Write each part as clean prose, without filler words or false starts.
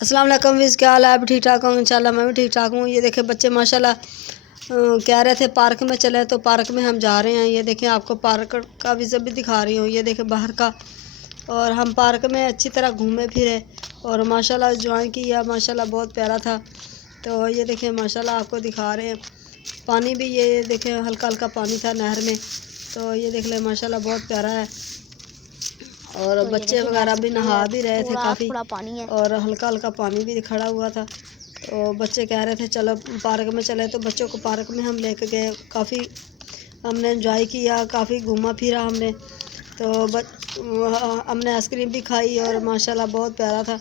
अस्सलाम वालेकुम विज़, क्या हाल है? आप ठीक ठाक होंगे इंशाल्लाह। मैं भी ठीक ठाक हूँ। ये देखें बच्चे माशाल्लाह कह रहे थे पार्क में चले, तो पार्क में हम जा रहे हैं। ये देखें आपको पार्क का विज़िट भी दिखा रही हूँ। ये देखें बाहर का, और हम पार्क में अच्छी तरह घूमे फिरे और माशाल्लाह एंजॉय किया। माशाल्लाह बहुत प्यारा था। तो ये देखें माशाल्लाह आपको दिखा रहे हैं पानी भी। ये देखें हल्का हल्का पानी था नहर में। तो ये देख लें माशाल्लाह बहुत प्यारा है। और तो बच्चे वगैरह भी नहा भी रहे थे काफ़ी, पानी है और हल्का हल्का पानी भी खड़ा हुआ था। तो बच्चे कह रहे थे चलो पार्क में चले, तो बच्चों को पार्क में हम लेके गए। काफ़ी हमने एंजॉय किया, काफ़ी घूमा फिरा हमने। तो हमने आइसक्रीम भी खाई और माशाल्लाह बहुत प्यारा था।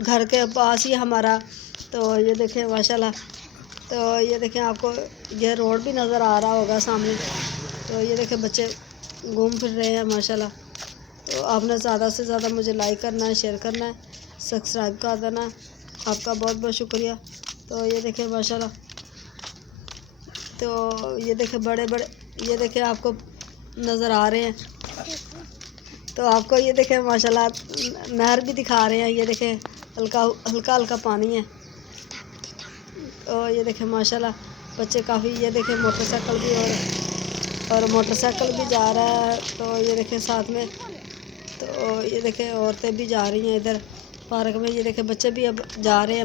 घर के पास ही हमारा। तो ये देखें माशाल्लाह, तो ये देखें आपको ये रोड भी नज़र आ रहा होगा सामने। तो ये देखें बच्चे घूम फिर रहे हैं माशाल्लाह। तो आपने ज़्यादा से ज़्यादा मुझे लाइक करना है, शेयर करना है, सब्सक्राइब कर देना है। आपका बहुत बहुत शुक्रिया। तो ये देखें माशाल्लाह, तो ये देखें बड़े बड़े, ये देखें आपको नज़र आ रहे हैं। तो आपको ये देखें माशाल्लाह नहर भी दिखा रहे हैं। ये देखें हल्का हल्का हल्का पानी है। तो ये देखें माशाल्लाह बच्चे काफ़ी, ये देखें मोटरसाइकिल भी और मोटरसाइकिल भी जा रहा है। तो ये देखें साथ में, तो ये देखें औरतें भी जा रही हैं इधर पार्क में। ये देखें बच्चे भी अब जा रहे हैं।